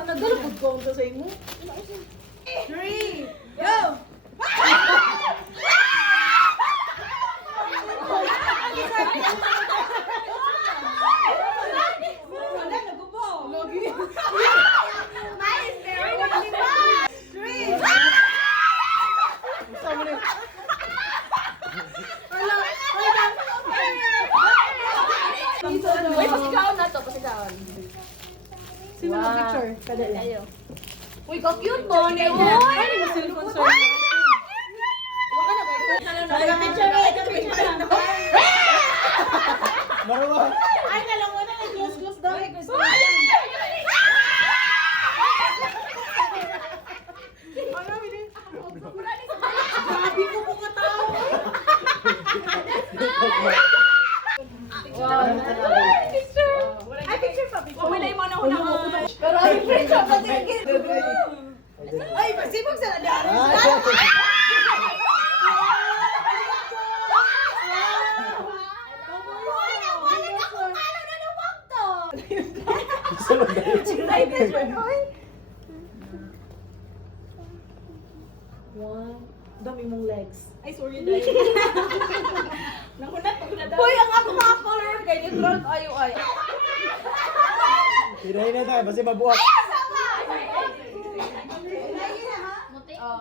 Nagdalapod ko ang sa imo. 3, go! Wala, nagubo. Lagi. Uy, pasigaon na to, pasigaon. Sino na picture? Kada yan. Ayo. Uy, ka-cute mo, ni Uy! Ano mo cellphone, sir? Waka na ba ito? Picture na, picture na. Marwa. Ay, nalang mo na, close daw. Sabi ko po ka tao. Picture! Ay, picture pa, picture. Uy, na yung mga nauna. Pero ay, picture pa tingin. Ay, pasibog sa nadaan. One. Dami mong legs. Ay, sorry, dahil. Nakunat, nakunat. Hoy, ang ako mga color kay neutral ayo ay. Tirahin na tayo, basta mabuhat. Muti. Oh.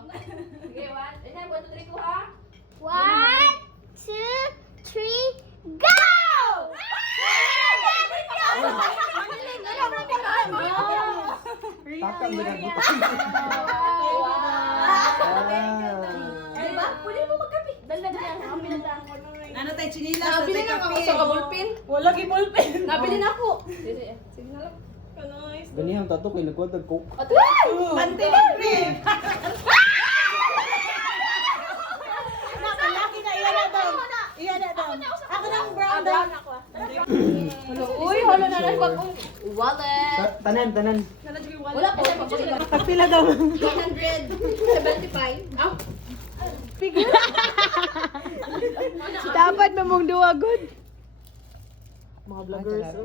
Sige, 1. Ayan, 1, 2, 3, 2, ha? 1, 2, 3, go! Takam na nagbuhat. Diba? Pwede mo magkapi. Dala na lang. Ang pinadaan ko nung Ano tayo chinila? Nabili na ako sa kabulpin. Wala gi ballpen. Nabili na ako. Sige, sige na lang. Ganyan ang tato kay nagkuha ng coke. Ato! Pante libre. Nakalaki na iya na daw. Iya na daw. Ako na ang brown daw. Brown ako. Uy, holo na lang pag wallet. Tanan. Wala po. Pagpila daw. 175. Ah, Dapat mamong duwa good. Mga vloggers.